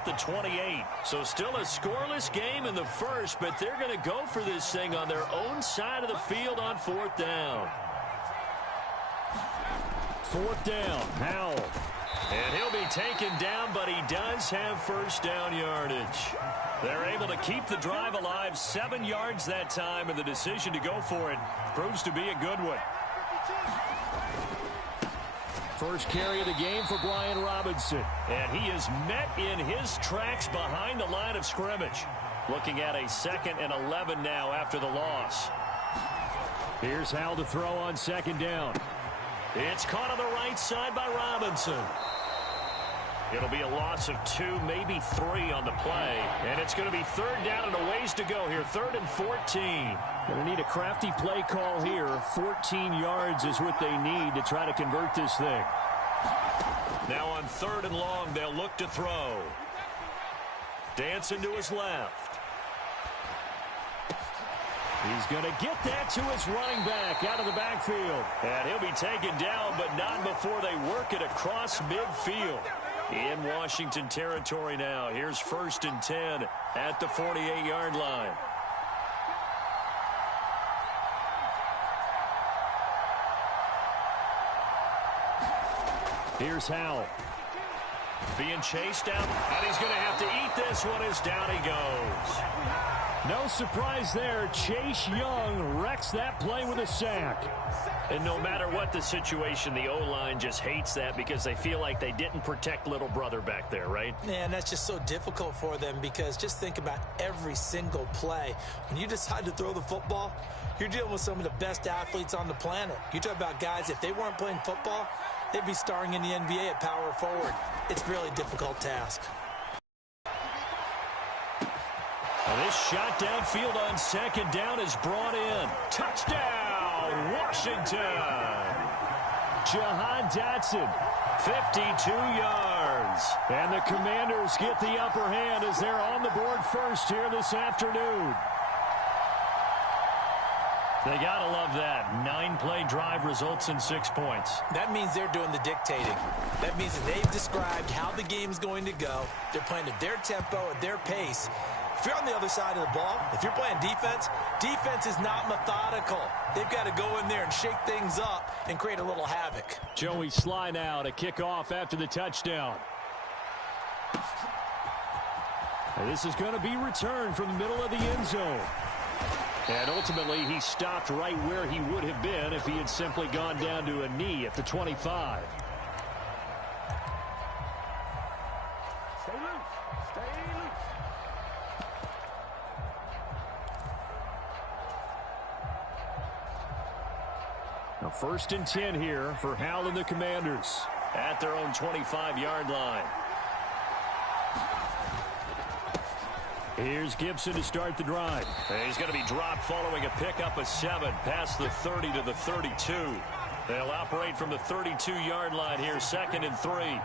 at the 28. So still a scoreless game in the first, but they're going to go for this thing on their own side of the field on 4th down. 4th down, Howell. And he'll be taken down, but he does have first down yardage. They're able to keep the drive alive, 7 yards that time, and the decision to go for it proves to be a good one. First carry of the game for Brian Robinson. And he is met in his tracks behind the line of scrimmage. Looking at a 2nd and 11 now after the loss. Here's Howell to throw on 2nd down. It's caught on the right side by Robinson. It'll be a loss of 2, maybe 3 on the play. And it's going to be 3rd down and a ways to go here. 3rd and 14. Going to need a crafty play call here. 14 yards is what they need to try to convert this thing. Now on 3rd and long, they'll look to throw. Dancing to his left. He's going to get that to his running back out of the backfield. And he'll be taken down, but not before they work it across midfield. In Washington territory now. Here's 1st and 10 at the 48-yard line. Here's Howell. Being chased out, and he's going to have to eat this one as down he goes. No surprise there. Chase Young wrecks that play with a sack. And no matter what the situation, the O-line just hates that because they feel like they didn't protect little brother back there, right? Man, that's just so difficult for them because just think about every single play. When you decide to throw the football, you're dealing with some of the best athletes on the planet. You talk about guys, if they weren't playing football, they'd be starring in the NBA at power forward. It's a really difficult task. Well, this shot downfield on 2nd down is brought in. Touchdown, Washington. Jahan Dotson, 52 yards. And the Commanders get the upper hand as they're on the board first here this afternoon. They got to love that. 9-play drive results in 6 points. That means they're doing the dictating. That means that they've described how the game's going to go. They're playing at their tempo, at their pace. If you're on the other side of the ball, if you're playing defense, defense is not methodical. They've got to go in there and shake things up and create a little havoc. Joey Sly now to kick off after the touchdown. And this is going to be returned from the middle of the end zone. And ultimately, he stopped right where he would have been if he had simply gone down to a knee at the 25. Stay loose. Stay loose. Now 1st and 10 here for Howell and the Commanders at their own 25-yard line. Here's Gibson to start the drive. He's going to be dropped following a pickup of 7 past the 30 to the 32. They'll operate from the 32-yard line here, 2nd and 3.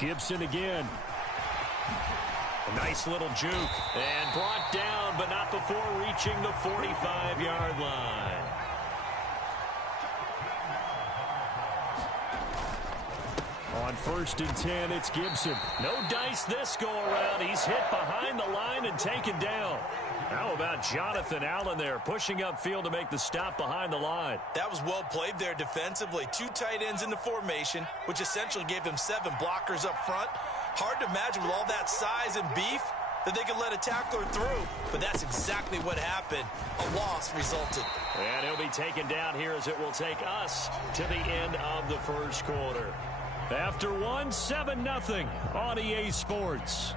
Gibson again. A nice little juke. And brought down, but not before reaching the 45-yard line. On 1st and 10, it's Gibson. No dice this go-around. He's hit behind the line and taken down. How about Jonathan Allen there, pushing upfield to make the stop behind the line? That was well played there defensively. 2 tight ends in the formation, which essentially gave them 7 blockers up front. Hard to imagine with all that size and beef that they could let a tackler through. But that's exactly what happened. A loss resulted. And he'll be taken down here as it will take us to the end of the first quarter. After 1, 7-0 on EA Sports.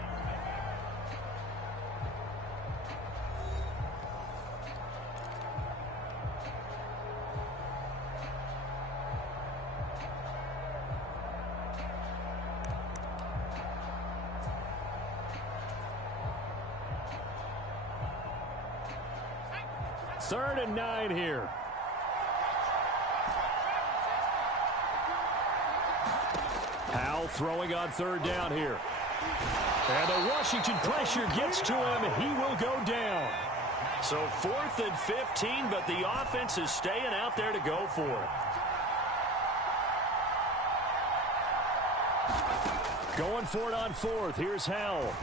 Third and 9 here. Howell throwing on 3rd down here. And the Washington pressure gets to him. He will go down. So 4th and 15, but the offense is staying out there to go for it. Going for it on 4th. Here's Howell.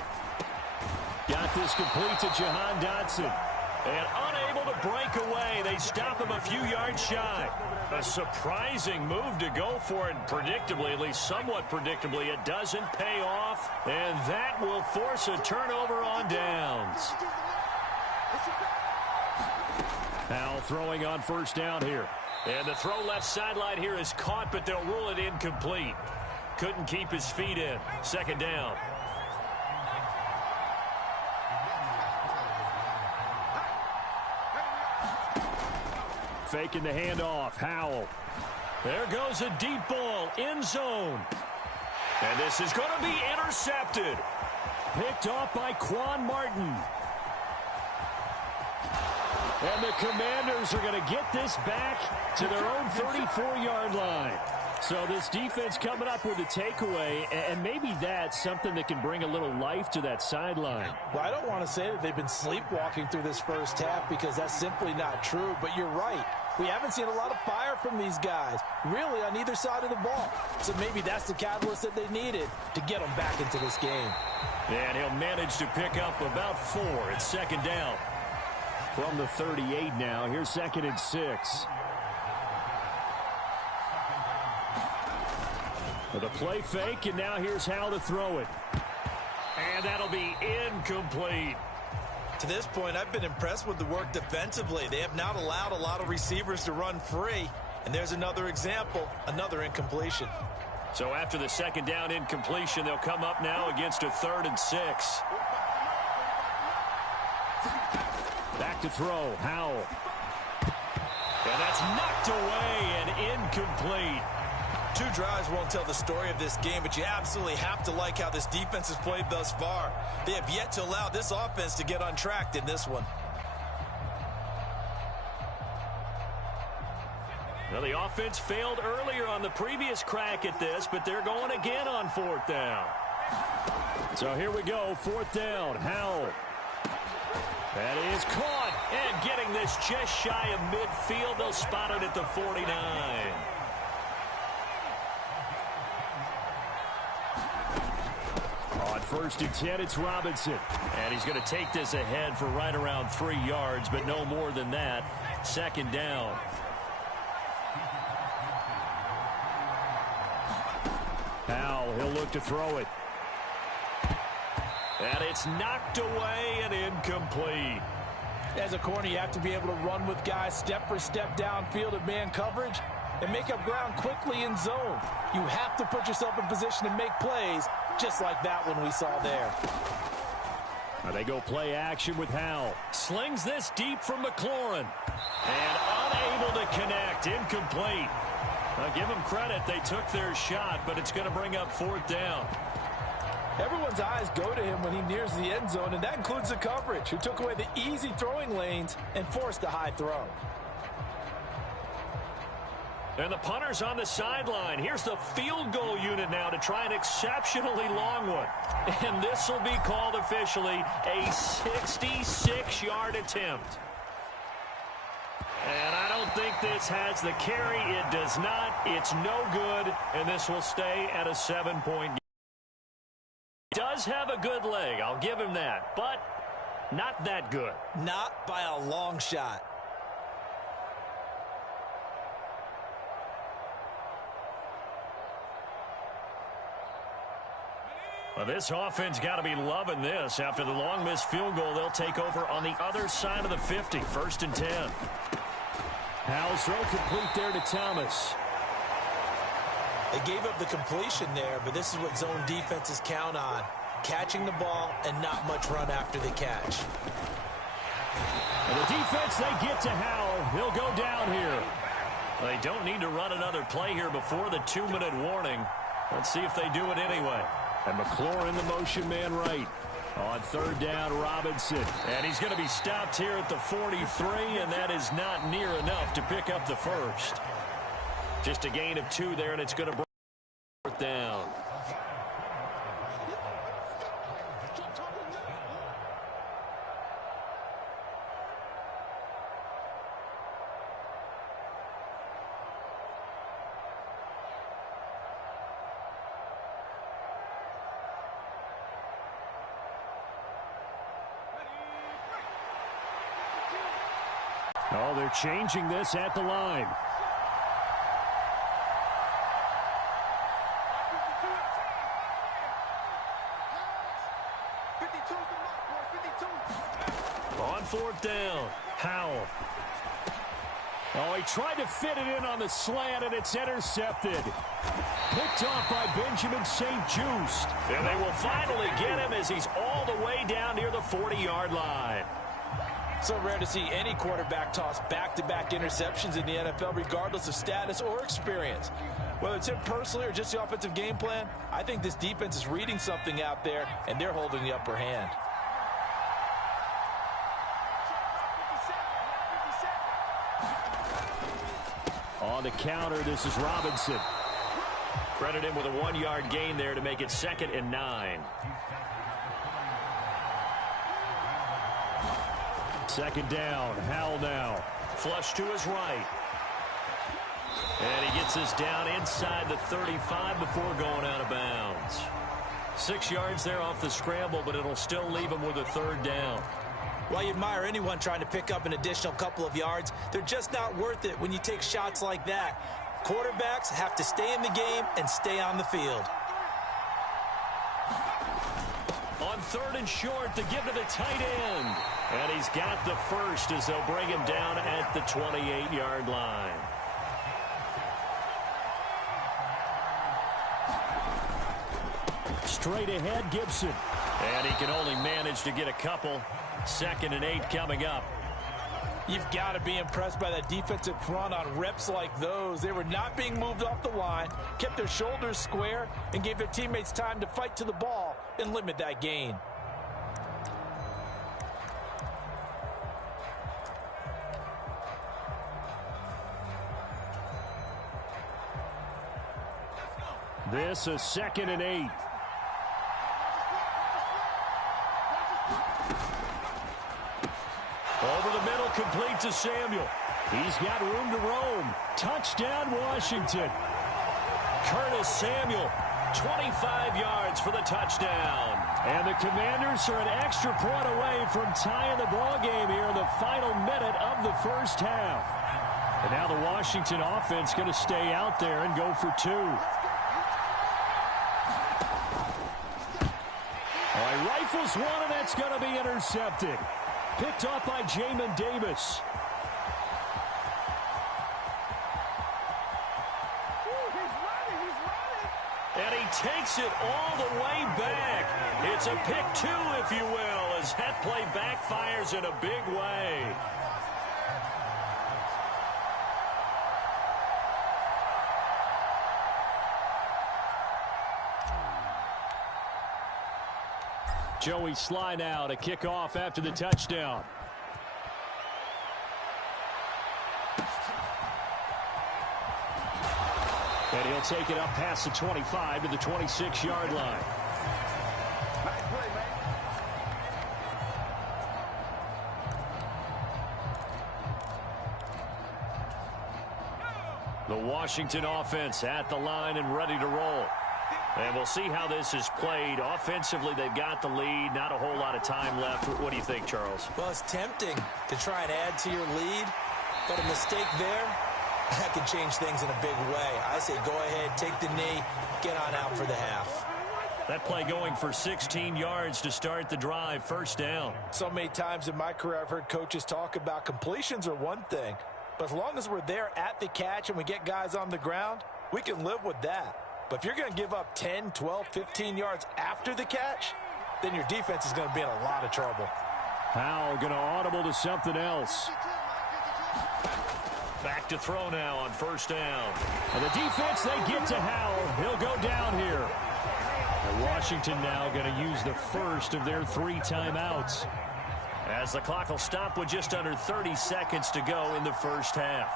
Got this complete to Jahan Dotson. And unable to break away. They stop him a few yards shy. A surprising move to go for it. Predictably, at least somewhat predictably, it doesn't pay off. And that will force a turnover on downs. Howell throwing on 1st down here. And the throw left sideline here is caught, but they'll rule it incomplete. Couldn't keep his feet in. 2nd down. Faking the handoff. Howell. There goes a deep ball. End zone. And this is going to be intercepted. Picked off by Quan Martin. And the Commanders are going to get this back to their own 34-yard line. So this defense coming up with a takeaway, and maybe that's something that can bring a little life to that sideline. Well, I don't want to say that they've been sleepwalking through this first half because that's simply not true, but you're right. We haven't seen a lot of fire from these guys, really, on either side of the ball. So maybe that's the catalyst that they needed to get them back into this game. And he'll manage to pick up about 4. It's 2nd down. From the 38 now, here's 2nd and 6. With a play fake, and now here's how to throw it. And that'll be incomplete. To this point, I've been impressed with the work defensively. They have not allowed a lot of receivers to run free. And there's another example, another incompletion. So after the 2nd down incompletion, they'll come up now against a 3rd and 6. Back to throw, Howell. And that's knocked away and incomplete. 2 drives won't tell the story of this game, but you absolutely have to like how this defense has played thus far. They have yet to allow this offense to get untracked in this one. Well, the offense failed earlier on the previous crack at this, but they're going again on 4th down. So here we go, 4th down, Howell. That is caught, and getting this just shy of midfield. They'll spot it at the 49. On 1st and 10, it's Robinson. And he's going to take this ahead for right around 3 yards, but no more than that. 2nd down. Howell, he'll look to throw it. And it's knocked away and incomplete. As a corner, you have to be able to run with guys step for step downfield in man coverage and make up ground quickly in zone. You have to put yourself in position to make plays, just like that one we saw there. Now they go play action with Howell. Slings this deep from McLaurin. And unable to connect. Incomplete. Now give them credit. They took their shot, but it's going to bring up 4th down. Everyone's eyes go to him when he nears the end zone, and that includes the coverage, who took away the easy throwing lanes and forced a high throw. And the punter's on the sideline. Here's the field goal unit now to try an exceptionally long one. And this will be called officially a 66-yard attempt. And I don't think this has the carry. It does not. It's no good. And this will stay at a 7-point game. Does have a good leg. I'll give him that. But not that good. Not by a long shot. Well, this offense got to be loving this. After the long missed field goal, they'll take over on the other side of the 50. 1st and 10. Howell's throw complete there to Thomas. They gave up the completion there, but this is what zone defenses count on. Catching the ball and not much run after the catch. And the defense, they get to Howell. He'll go down here. They don't need to run another play here before the 2-minute warning. Let's see if they do it anyway. And McLaurin, the motion man right. On 3rd down, Robinson. And he's going to be stopped here at the 43, and that is not near enough to pick up the first. Just a gain of 2 there, and it's going to bring 4th down. Oh, they're changing this at the line. On fourth down, Howell. Oh, he tried to fit it in on the slant, and it's intercepted. Picked off by Benjamin St-Juste. And they will finally get him as he's all the way down near the 40-yard line. So rare to see any quarterback toss back-to-back interceptions in the NFL, regardless of status or experience. Whether it's him personally or just the offensive game plan, I think this defense is reading something out there, and they're holding the upper hand. On the counter, this is Robinson. Credit him with a 1-yard gain there to make it 2nd and 9. Second down, Howell now. Flush to his right. And he gets this down inside the 35 before going out of bounds. 6 yards there off the scramble, but it'll still leave him with a 3rd down. While you admire anyone trying to pick up an additional couple of yards, they're just not worth it when you take shots like that. Quarterbacks have to stay in the game and stay on the field. On 3rd and short, to give to the tight end. And he's got the first as they'll bring him down at the 28-yard line. Straight ahead, Gibson. And he can only manage to get a couple. 2nd and 8 coming up. You've got to be impressed by that defensive front on reps like those. They were not being moved off the line, kept their shoulders square, and gave their teammates time to fight to the ball and limit that gain. This is 2nd and 8. Over the middle, complete to Samuel. He's got room to roam. Touchdown, Washington. Curtis Samuel, 25 yards for the touchdown. And the Commanders are an extra point away from tying the ball game here in the final minute of the first half. And now the Washington offense going to stay out there and go for 2. All right, rifles one, and that's going to be intercepted. Picked off by Jamin Davis. And he takes it all the way back. It's a pick 2, if you will, as that play backfires in a big way. Joey Sly now to kick off after the touchdown. And he'll take it up past the 25 to the 26-yard line. Nice play, man. The Washington offense at the line and ready to roll. And we'll see how this is played. Offensively, they've got the lead. Not a whole lot of time left. What do you think, Charles? Well, it's tempting to try and add to your lead, but a mistake there, that could change things in a big way. I say go ahead, take the knee, get on out for the half. That play going for 16 yards to start the drive. 1st down. So many times in my career, I've heard coaches talk about completions are one thing, but as long as we're there at the catch and we get guys on the ground, we can live with that. But if you're going to give up 10, 12, 15 yards after the catch, then your defense is going to be in a lot of trouble. Howell going to audible to something else. Back to throw now on 1st down. And the defense, they get to Howell. He'll go down here. And Washington now going to use the first of their 3 timeouts, as the clock will stop with just under 30 seconds to go in the first half.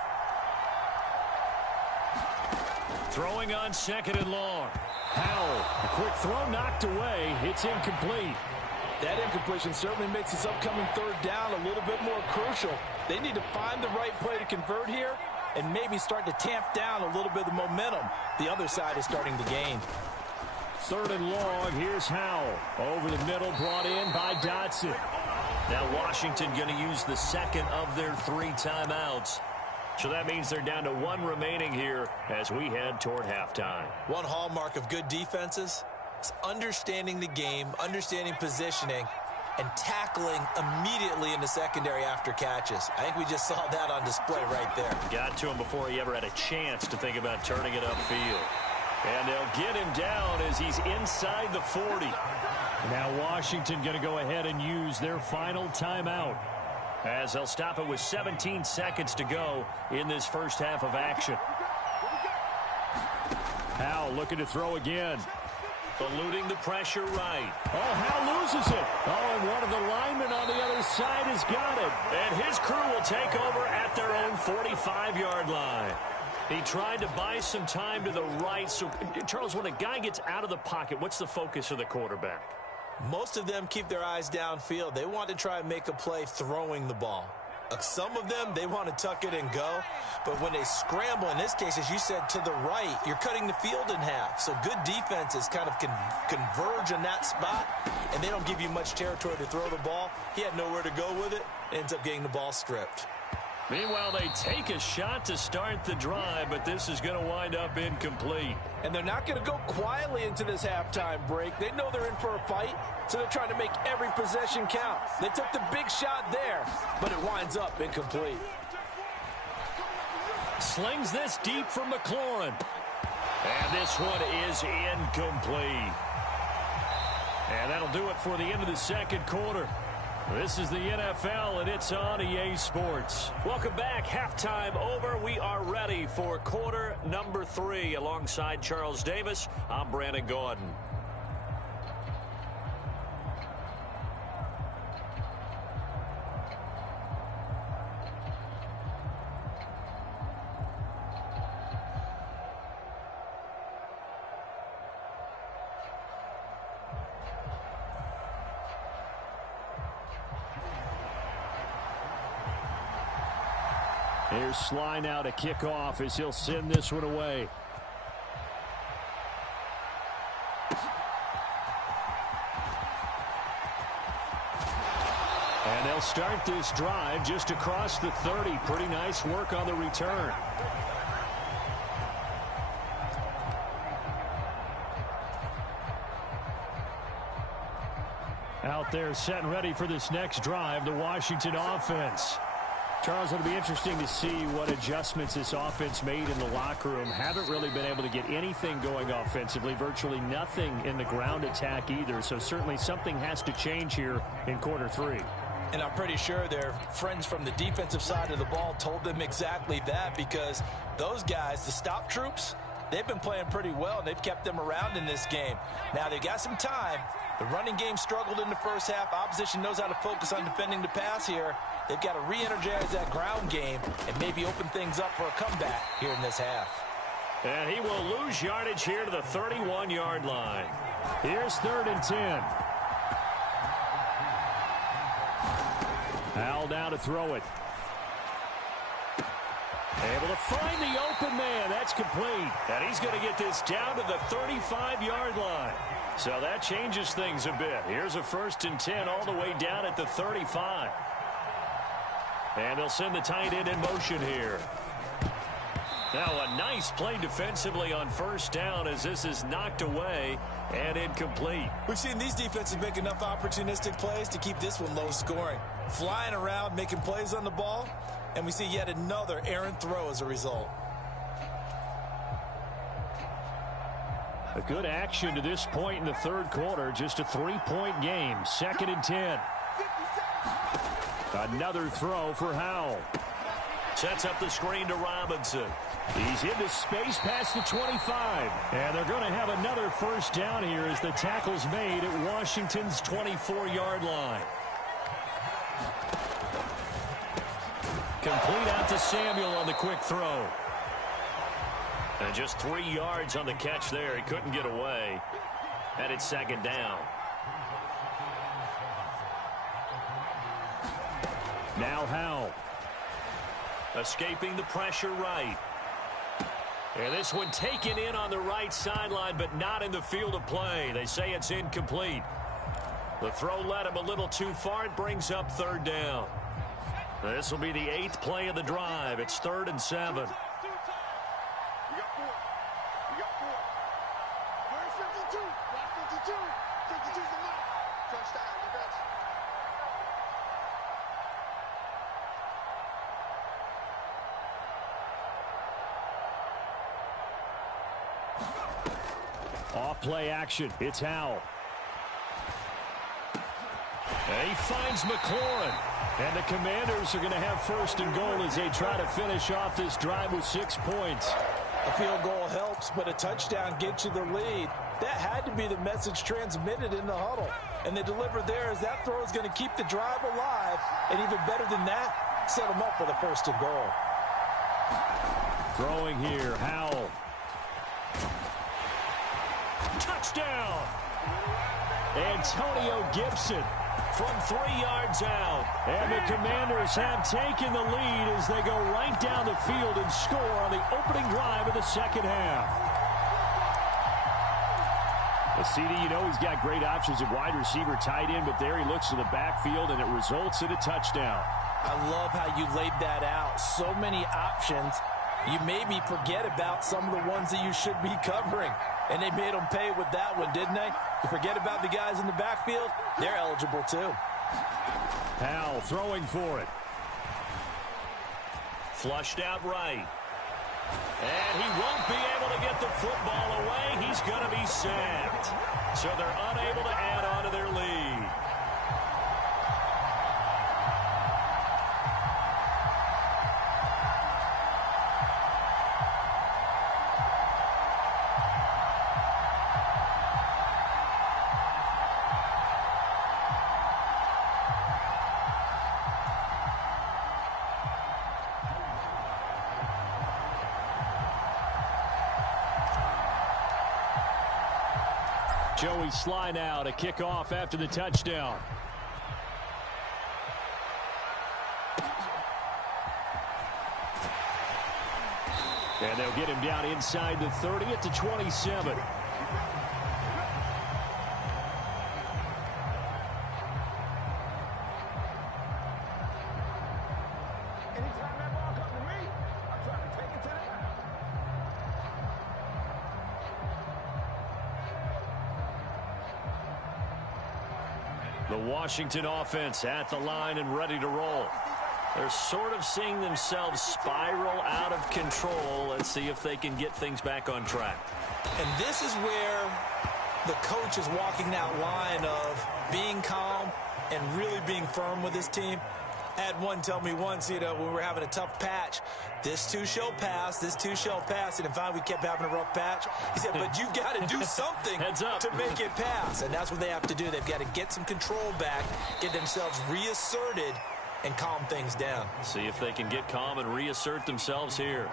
Throwing on 2nd and long. Howell, a quick throw knocked away. It's incomplete. That incompletion certainly makes this upcoming 3rd down a little bit more crucial. They need to find the right play to convert here and maybe start to tamp down a little bit of the momentum the other side is starting to gain. 3rd and long. Here's Howell. Over the middle, brought in by Dotson. Now Washington going to use the second of their 3 timeouts. So that means they're down to 1 remaining here as we head toward halftime. One hallmark of good defenses is understanding the game, understanding positioning, and tackling immediately in the secondary after catches. I think we just saw that on display right there. Got to him before he ever had a chance to think about turning it upfield. And they'll get him down as he's inside the 40. Now Washington going to go ahead and use their final timeout, as they'll stop it with 17 seconds to go in this first half of action. Howell looking to throw again. Eluding the pressure right. Oh, Howell loses it. Oh, and one of the linemen on the other side has got it. And his crew will take over at their own 45-yard line. He tried to buy some time to the right. So, Charles, when a guy gets out of the pocket, what's the focus of the quarterback? Most of them keep their eyes downfield. They want to try and make a play throwing the ball. Some of them, they want to tuck it and go. But when they scramble, in this case, as you said, to the right, you're cutting the field in half. So good defenses kind of converge in that spot, and they don't give you much territory to throw the ball. He had nowhere to go with it. Ends up getting the ball stripped. Meanwhile, they take a shot to start the drive, but this is going to wind up incomplete. And they're not going to go quietly into this halftime break. They know they're in for a fight, so they're trying to make every possession count. They took the big shot there, but it winds up incomplete. Slings this deep for McLaurin. And this one is incomplete. And that'll do it for the end of the second quarter. This is the NFL, and it's on EA Sports. Welcome back. Halftime over. We are ready for quarter number 3. Alongside Charles Davis, I'm Brandon Gordon. Here's Sly now to kick off as he'll send this one away. And they'll start this drive just across the 30. Pretty nice work on the return. Out there set and ready for this next drive, the Washington offense. Charles, it'll be interesting to see what adjustments this offense made in the locker room. Haven't really been able to get anything going offensively, virtually nothing in the ground attack either. So certainly something has to change here in quarter 3. And I'm pretty sure their friends from the defensive side of the ball told them exactly that, because those guys, the stop troops, they've been playing pretty well, and they've kept them around in this game. Now, they've got some time. The running game struggled in the first half. Opposition knows how to focus on defending the pass here. They've got to re-energize that ground game and maybe open things up for a comeback here in this half. And he will lose yardage here to the 31-yard line. Here's 3rd and 10. Howell down to throw it. Able to find the open man. That's complete. And he's going to get this down to the 35-yard line. So that changes things a bit. Here's a 1st and 10 all the way down at the 35. And they'll send the tight end in motion here. Now a nice play defensively on 1st down as this is knocked away and incomplete. We've seen these defenses make enough opportunistic plays to keep this one low scoring. Flying around, making plays on the ball, and we see yet another errant throw as a result. A good action to this point in the 3rd quarter. Just a 3-point game. 2nd and 10. Another throw for Howell. Sets up the screen to Robinson. He's into space past the 25. And they're going to have another 1st down here as the tackle's made at Washington's 24-yard line. Complete out to Samuel on the quick throw. And just 3 yards on the catch there. He couldn't get away. And it's 2nd down. Now Howell. Escaping the pressure right. And this one taken in on the right sideline, but not in the field of play. They say it's incomplete. The throw led him a little too far. It brings up third down. This will be the 8th play of the drive. It's 3rd and 7. Off-play action. It's Howell. And he finds McLaurin. And the Commanders are going to have 1st and goal as they try to finish off this drive with 6 points. A field goal helps, but a touchdown gets you the lead. That had to be the message transmitted in the huddle. And they delivered there as that throw is going to keep the drive alive. And even better than that, set them up for the 1st and goal. Throwing here, Howell. Touchdown! Antonio Gibson from 3 yards out. And the Commanders have taken the lead as they go right down the field and score on the opening drive of the 2nd half. The CD, you know he's got great options at wide receiver, tight end, but there he looks to the backfield, and it results in a touchdown. I love how you laid that out. So many options. You maybe forget about some of the ones that you should be covering. And they made them pay with that one, didn't they? You forget about the guys in the backfield, they're eligible too. Howell throwing for it. Flushed out right. And he won't be able to get the football away. He's going to be sacked. So they're unable to add on to their lead. Joey Sly now to kick off after the touchdown. And they'll get him down inside the 30 at the 27. The Washington offense at the line and ready to roll. They're sort of seeing themselves spiral out of control. Let's see if they can get things back on track. And this is where the coach is walking that line of being calm and really being firm with his team. I had one tell me once, when we were having a tough patch, this too shall pass, this too shall pass. And finally we kept having a rough patch. He said, but you've got to do something to make it pass. And that's what they have to do. They've got to get some control back, get themselves reasserted, and calm things down. See if they can get calm and reassert themselves here.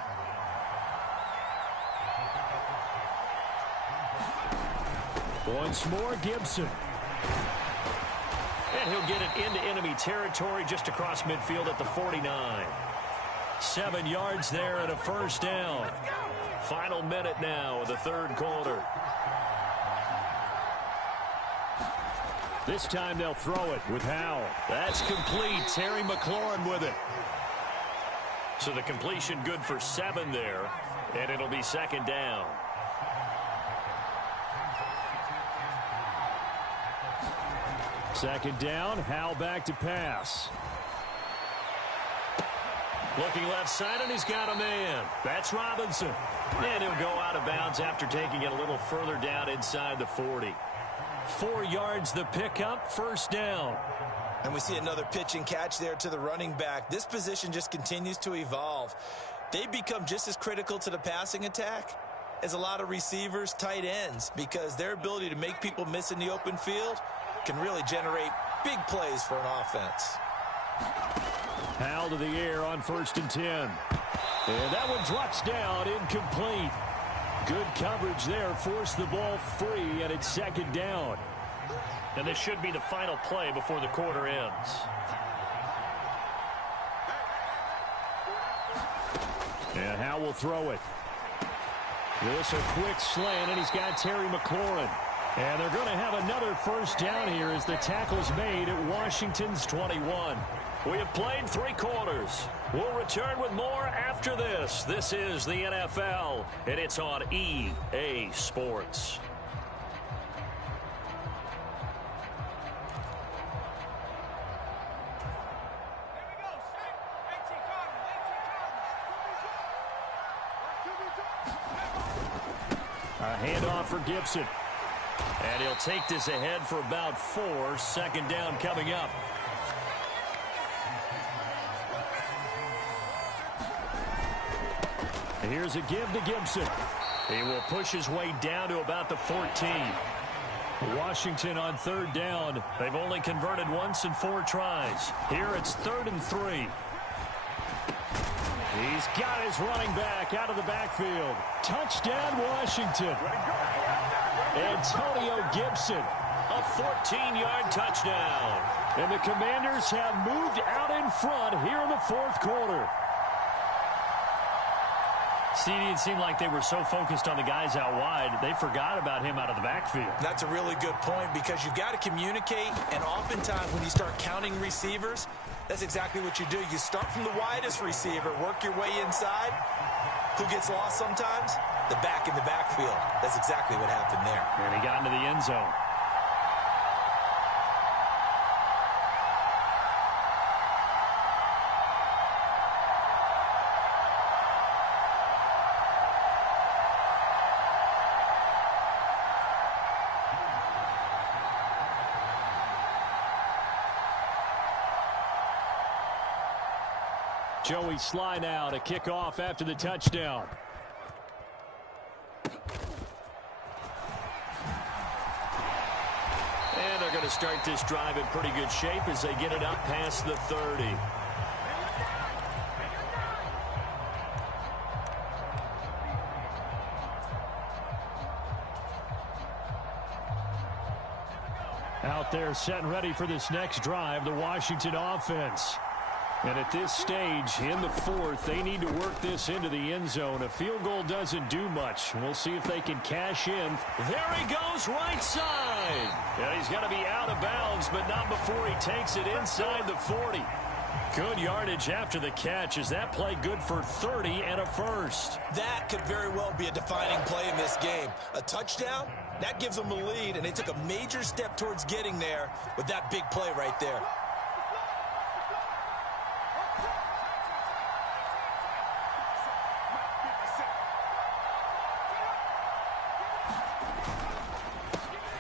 Once more, Gibson. And he'll get it into enemy territory just across midfield at the 49. 7 yards there and a 1st down. Final minute now of the 3rd quarter. This time they'll throw it with Howell. That's complete. Terry McLaurin with it. So the completion good for 7 there, and it'll be 2nd down. Second down, Howell back to pass. Looking left side, and he's got a man. That's Robinson. And he'll go out of bounds after taking it a little further down inside the 40. 4 yards the pickup, 1st down. And we see another pitch and catch there to the running back. This position just continues to evolve. They become just as critical to the passing attack as a lot of receivers, tight ends, because their ability to make people miss in the open field can really generate big plays for an offense. Howell to the air on 1st and 10. And that one drops down, incomplete. Good coverage there, forced the ball free, and it's 2nd down. And this should be the final play before the quarter ends. And Howell will throw it. This a quick slant, and he's got Terry McLaurin. And they're going to have another first down here as the tackle's made at Washington's 21. We have played 3 quarters. We'll return with more after this. This is the NFL, and it's on EA Sports. A handoff for Gibson. And he'll take this ahead for about 4. 2nd down coming up. Here's a give to Gibson. He will push his way down to about the 14. Washington on 3rd down. They've only converted once in 4 tries. Here it's 3rd and 3. He's got his running back out of the backfield. Touchdown, Washington. Antonio Gibson, a 14-yard touchdown. And the Commanders have moved out in front here in the 4th quarter. It seemed like they were so focused on the guys out wide, they forgot about him out of the backfield. That's a really good point because you've got to communicate, and oftentimes when you start counting receivers, that's exactly what you do. You start from the widest receiver, work your way inside. Who gets lost sometimes? The back in the backfield. That's exactly what happened there. And he got into the end zone. Joey Sly now to kick off after the touchdown. And they're going to start this drive in pretty good shape as they get it up past the 30. Out there set and ready for this next drive, the Washington offense. And at this stage, in the 4th, they need to work this into the end zone. A field goal doesn't do much. We'll see if they can cash in. There he goes, right side. And he's going to be out of bounds, but not before he takes it inside the 40. Good yardage after the catch. Is that play good for 30 and a first? That could very well be a defining play in this game. A touchdown, that gives them the lead, and they took a major step towards getting there with that big play right there.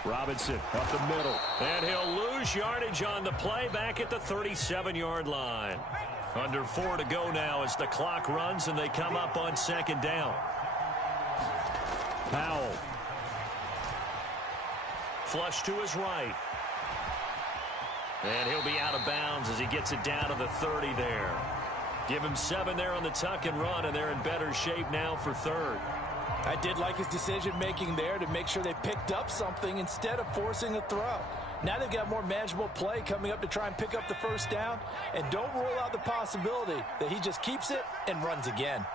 Robinson up the middle. And he'll lose yardage on the play back at the 37-yard line. Under 4 to go now as the clock runs and they come up on 2nd down. Powell. Flush to his right. And he'll be out of bounds as he gets it down to the 30 there. Give him 7 there on the tuck and run, and they're in better shape now for 3rd. I did like his decision-making there to make sure they picked up something instead of forcing a throw. Now they've got more manageable play coming up to try and pick up the first down, and don't rule out the possibility that he just keeps it and runs again.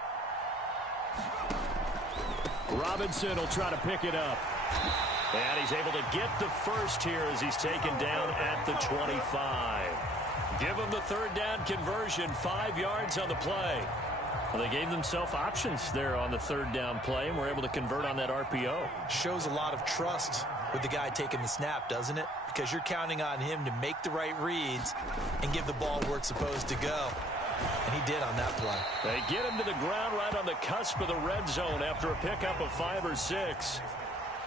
Robinson will try to pick it up. And he's able to get the first here as he's taken down at the 25. Give him the 3rd down conversion, 5 yards on the play. Well, they gave themselves options there on the 3rd down play and were able to convert on that RPO. Shows a lot of trust with the guy taking the snap, doesn't it? Because you're counting on him to make the right reads and give the ball where it's supposed to go. And he did on that play. They get him to the ground right on the cusp of the red zone after a pickup of 5 or 6.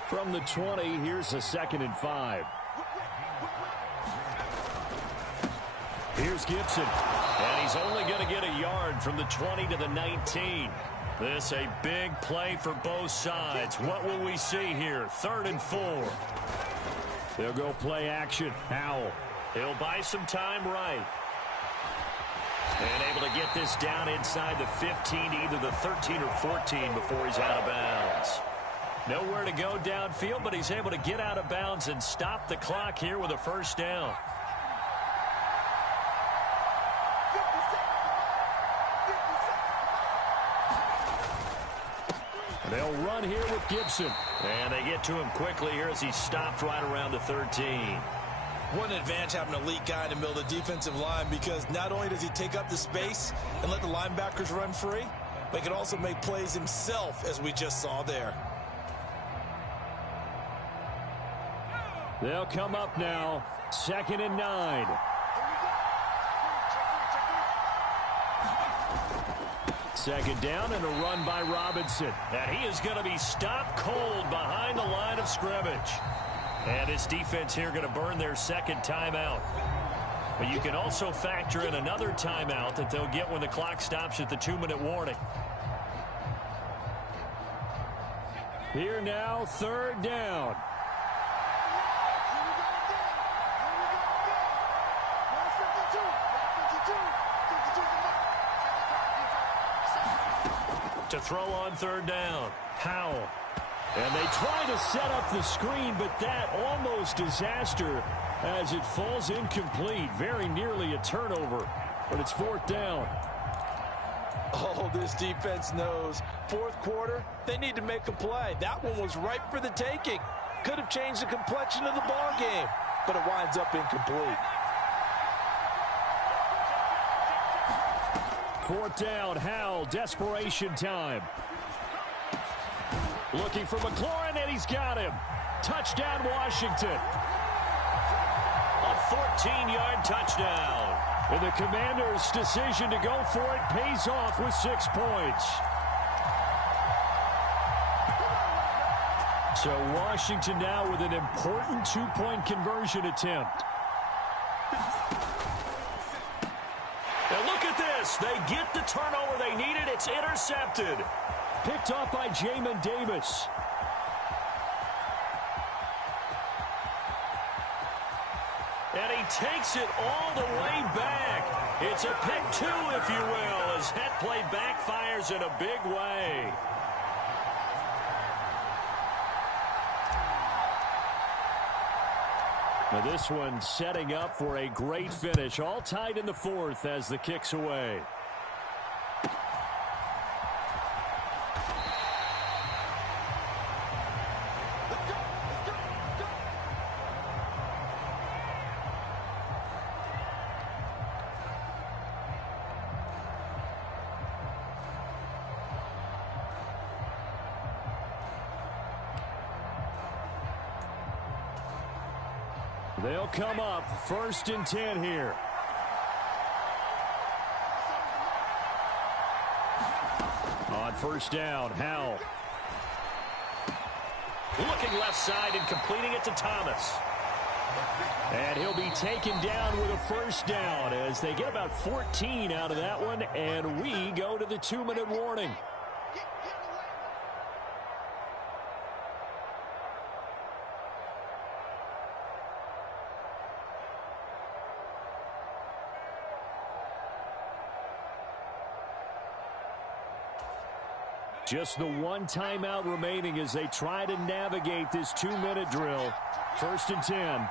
From the 20, here's a 2nd and 5. Here's Gibson. And he's only going to get a yard from the 20 to the 19. This a big play for both sides. What will we see here? 3rd and 4. They'll go play action. Howell. He'll buy some time right. And able to get this down inside the 15 to either the 13 or 14 before he's out of bounds. Nowhere to go downfield, but he's able to get out of bounds and stop the clock here with a first down. They'll run here with Gibson. And they get to him quickly here as he stopped right around the 13. What an advantage having an elite guy in the middle of the defensive line, because not only does he take up the space and let the linebackers run free, but he can also make plays himself, as we just saw there. They'll come up now, 2nd and 9. Second down and a run by Robinson. And he is going to be stopped cold behind the line of scrimmage. And this defense here going to burn their second timeout. But you can also factor in another timeout that they'll get when the clock stops at the 2-minute warning. Here now, 3rd down. To throw on 3rd down, Howell. And they try to set up the screen, but that almost disaster as it falls incomplete. Very nearly a turnover, but it's 4th down. Oh, this defense knows. 4th quarter, they need to make a play. That one was ripe for the taking. Could have changed the complexion of the ball game, but it winds up incomplete. 4th down, Howell, desperation time. Looking for McLaurin, and he's got him. Touchdown, Washington. A 14-yard touchdown. And the Commanders' decision to go for it pays off with 6 points. So Washington now with an important 2-point conversion attempt. Now look at this. They get the turnover they needed. It's intercepted. Picked off by Jamin Davis. And he takes it all the way back. It's a pick 2, if you will, as that play backfires in a big way. Now this one setting up for a great finish. All tied in the 4th as the kick's away. They'll come up 1st and 10 here. On 1st down, Howell. Looking left side and completing it to Thomas. And he'll be taken down with a 1st down as they get about 14 out of that one, and we go to the 2-minute warning. Just the one timeout remaining as they try to navigate this 2-minute drill. 1st and 10.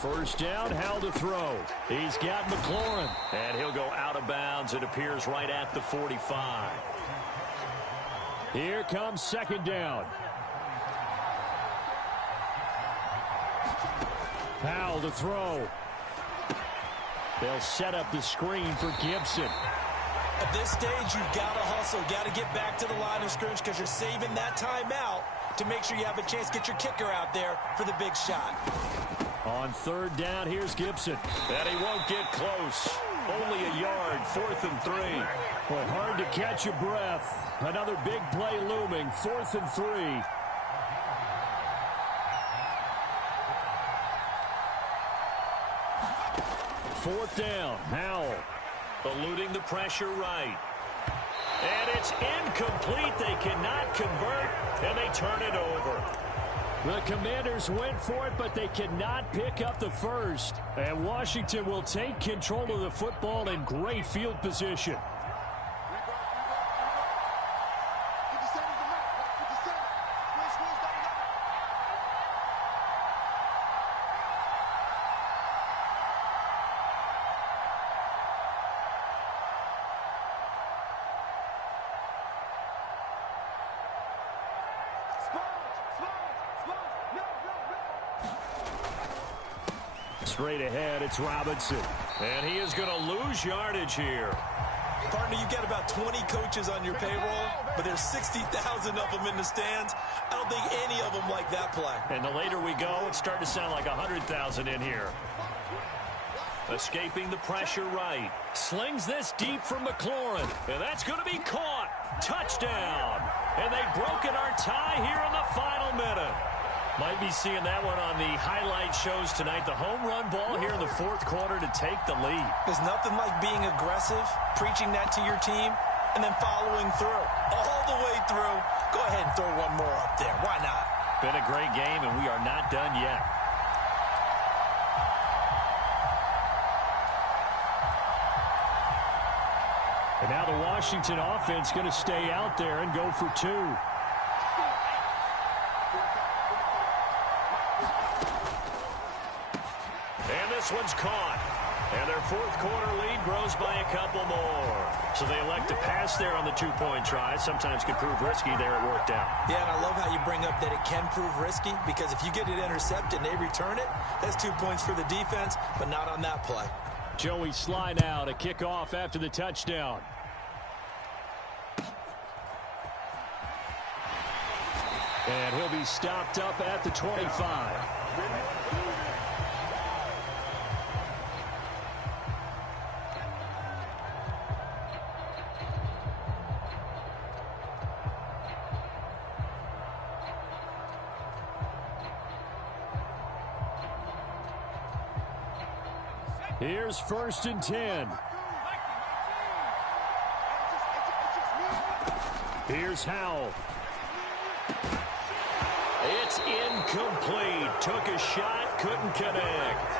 1st down, Howell to throw. He's got McLaurin. And he'll go out of bounds. It appears right at the 45. Here comes 2nd down. Howell to throw. They'll set up the screen for Gibson. At this stage, you've got to hustle. Got to get back to the line of scrimmage because you're saving that timeout to make sure you have a chance to get your kicker out there for the big shot. On 3rd down, here's Gibson. And he won't get close. Only a yard, 4th and 3. Well, hard to catch your breath. Another big play looming, 4th and 3. Fourth down, Howell. Eluding the pressure right. And it's incomplete. They cannot convert, and they turn it over. The Commanders went for it, but they cannot pick up the 1st. And Washington will take control of the football in great field position. Straight ahead, it's Robinson. And he is going to lose yardage here. Partner, you've got about 20 coaches on your payroll, but there's 60,000 of them in the stands. I don't think any of them like that play. And the later we go, it's starting to sound like 100,000 in here. Escaping the pressure right. Slings this deep from McLaurin. And that's going to be caught. Touchdown. And they've broken our tie here in the final minute. Might be seeing that one on the highlight shows tonight. The home run ball here in the fourth quarter to take the lead. There's nothing like being aggressive, preaching that to your team, and then following through. All the way through. Go ahead and throw one more up there. Why not? Been a great game, and we are not done yet. And now the Washington offense going to stay out there and go for two. This one's caught. And their fourth quarter lead grows by a couple more. So they elect to pass there on the two-point try. Sometimes can prove risky. There it worked out. Yeah, and I love how you bring up that it can prove risky, because if you get it intercepted and they return it, that's 2 points for the defense, but not on that play. Joey Sly now to kick off after the touchdown. And he'll be stopped up at the 25. Here's 1st and 10. Here's Howell. It's incomplete. Took a shot, couldn't connect.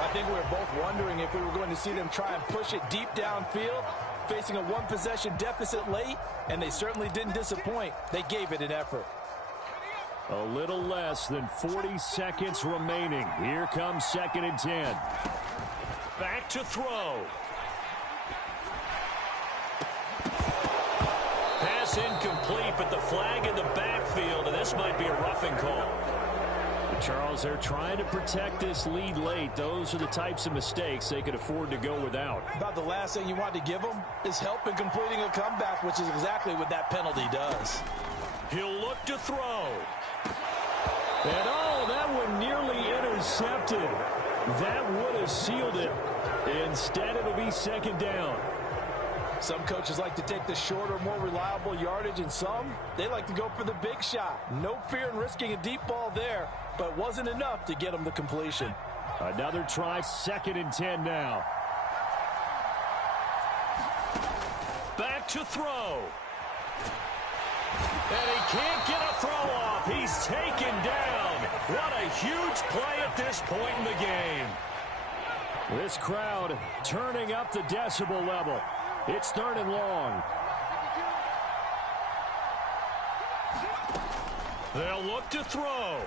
I think we were both wondering if we were going to see them try and push it deep downfield, facing a one-possession deficit late, and they certainly didn't disappoint. They gave it an effort. A little less than 40 seconds remaining. Here comes 2nd and 10. Back to throw. Pass incomplete, but the flag in the backfield, and this might be a roughing call. Charles, they're trying to protect this lead late. Those are the types of mistakes they could afford to go without. About the last thing you want to give them is help in completing a comeback, which is exactly what that penalty does. He'll look to throw. And oh, that one nearly intercepted. That would have sealed it. Instead, it'll be 2nd down. Some coaches like to take the shorter, more reliable yardage, and some, they like to go for the big shot. No fear in risking a deep ball there, but it wasn't enough to get them the completion. Another try, 2nd and 10 now. Back to throw. And he can't get a throw off. He's taken down. What a huge play at this point in the game. This crowd turning up the decibel level. It's 3rd and long. They'll look to throw.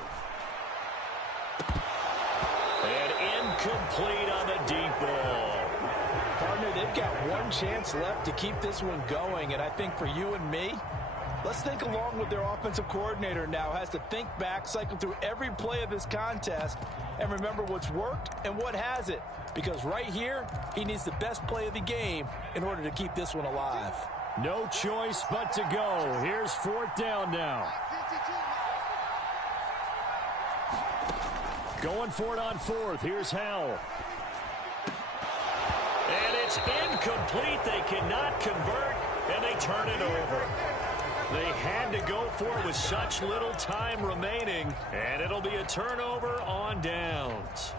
And incomplete on the deep ball. Partner, they've got one chance left to keep this one going, and I think for you and me, let's think along with their offensive coordinator now. Has to think back, cycle through every play of this contest, and remember what's worked and what hasn't. Because right here, he needs the best play of the game in order to keep this one alive. No choice but to go. Here's 4th down now. Going for it on 4th. Here's Howell. And it's incomplete. They cannot convert, and they turn it over. They had to go for it with such little time remaining, and it'll be a turnover on downs.